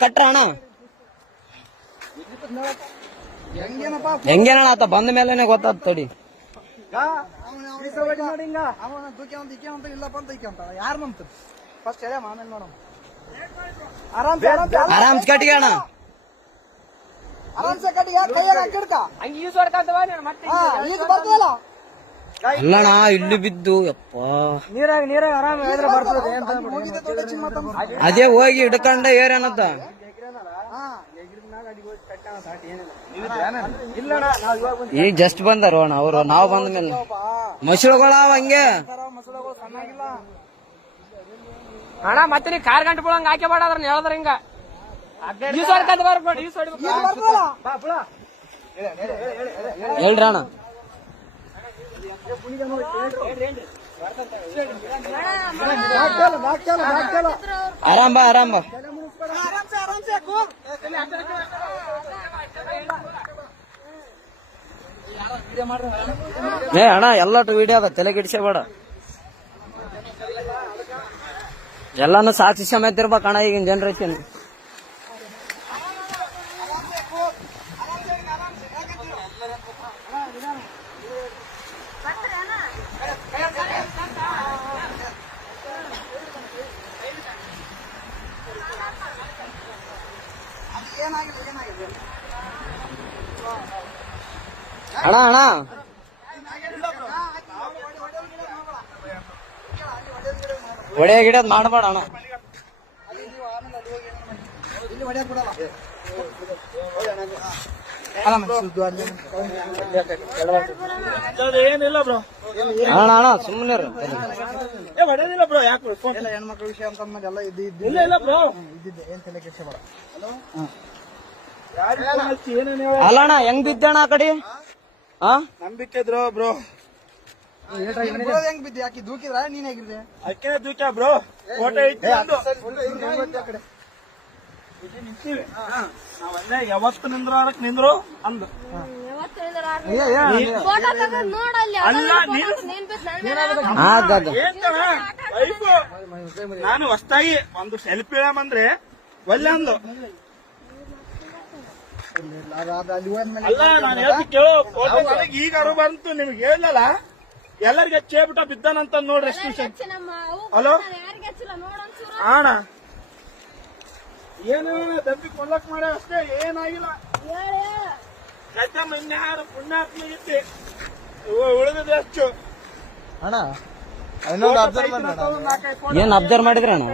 ಕಟ್ರ ಅಣ್ಣ ಹೆಂಗೇನ ಆತ ಬಂದ ಮೇಲೆನೆ ಗೊತ್ತಾದ ತಡಿ ಯಾರು ನಂಬ್ತ ಫಸ್ಟ್ ಹೇಳ ಆಮೇಲೆ ನೋಡಮ್ ಆರಾಮ್ ಕಟ್ಟಿಗೆ ಅಣ್ಣ ಆರಾಮ್ಸೆ ಕಟ್ಟಿಗೆ ಕೈಯಾಗ ಹಾಕಿಡ್ಕ ಈಜು ಬರ್ತದಲ್ಲ ಅಲ್ಲಣ್ಣ ಇಲ್ಲಿ ಬಿದ್ದು ಯಪ್ಪ ನೀರಾಗ ಆರಾಮ್ ಬರ್ತದೆ ಅದೇ ಹೋಗಿ ಹಿಡ್ಕೊಂಡ ಏರೇನತ್ತ ಈಗ ಜಸ್ಟ್ ಬಂದಾರ ಅಣ್ಣ ಅವ್ರು ನಾವು ಬಂದ ಮೇಲೆ ಮಸಳುಗಳ ಹಂಗೆ ಅಣ್ಣ ಮತ್ತೆ ನೀ ಕಾರ್ ಗಂಟೆ ಬಿಡಂಗ ಹಾಕಿ ಬೇಡ ಅದ್ರ ಹೇಳ್ದ್ರ ಹಿಂಗ ಹೇಳ್ರಿ ಅಣ್ಣ ಆರಾಮ್ ಬಾ ಏ ಅಣ್ಣ ಎಲ್ಲಟು ವಿಡಿಯೋ ಅದ ತಲೆ ಗಿಡಿಸಬೇಡ ಎಲ್ಲಾನು ಸಾಕ್ಷಿ ಸಮೇತ ಇರ್ಬೇಕು ಅಣ್ಣ ಈಗಿನ ಜನರೇಷನ್ ಅಣ್ಣ ಹೊಡೆಯ ಗಿಡದ್ ಮಾಡಬೇಡ ಅಣ್ಣ ಏನಿಲ್ಲ ಬ್ರೋ ಅಣ್ಣ ಸುಮ್ಮನೆ ಹೊಡೆಯೋದಿಲ್ಲ ಬ್ರೋ ಯಾಕೆ ಹೆಣ್ಮಕ್ಳ ವಿಷಯ ಅಂತ ಎಲ್ಲ ಇಲ್ಲ ಬ್ರೋ ಇದ್ದಿದ್ದೆ ಏನ್ ತಲೆ ಕೆಡ್ಸಬೇಡ ಅಲ್ಲ ಅಣ್ಣ ಹೆಂಗ್ ಬಿದ್ದಣ್ಣ ಆ ಕಡೆ ನಂಬಿಕೆ ಇದ್ರು ಬ್ರೋ ಹೆಂಗ್ ಬಿದ್ದೆ ಯಾಕೆ ದೂಕಿದ್ರ ನೀನ್ ಹೇಗಿದ್ದೆ ಅಕ್ಕೇ ದೂಕ್ಯ ಬ್ರೋ ಫೋಟೋ ಯಾವತ್ತು ನಿಂದ್ರು ಅಂದು ನಾನು ಹೊಸ್ತಾಗಿ ಒಂದು ಸೆಲ್ಫಿ ಹೇಳಂದ್ರೆ ಒಳ್ಳೆ ಅಂದು ಅಲ್ಲ ನಾನು ಕೇಳೋ ಈಗ ಅರು ಬಂತು ನಿಮ್ಗೆ ಹೇಳಲ್ಲ ಎಲ್ಲರಿಗೆ ಹಚ್ಚೇಬಿಟ್ಟ ಬಿದ್ದಾನಂತ ನೋಡ್ರಿ ಎಷ್ಟು ಹಲೋ ಅಣ್ಣ ಏನು ದಬ್ಬಿ ಕೊಲ್ಲಕ್ ಮಾಡ ಅಷ್ಟೇ ಏನಾಗಿಲ್ಲ ಇನ್ಯಾರು ಪುಣ್ಯಾತ್ಮ ಇದ್ದೆ ಉಳಿದ ಹೆಚ್ಚು ಅಣ್ಣ ಏನ್ ಅಬ್ಸರ್ವ್ ಮಾಡಿದ್ರಿ ಅಣ್ಣ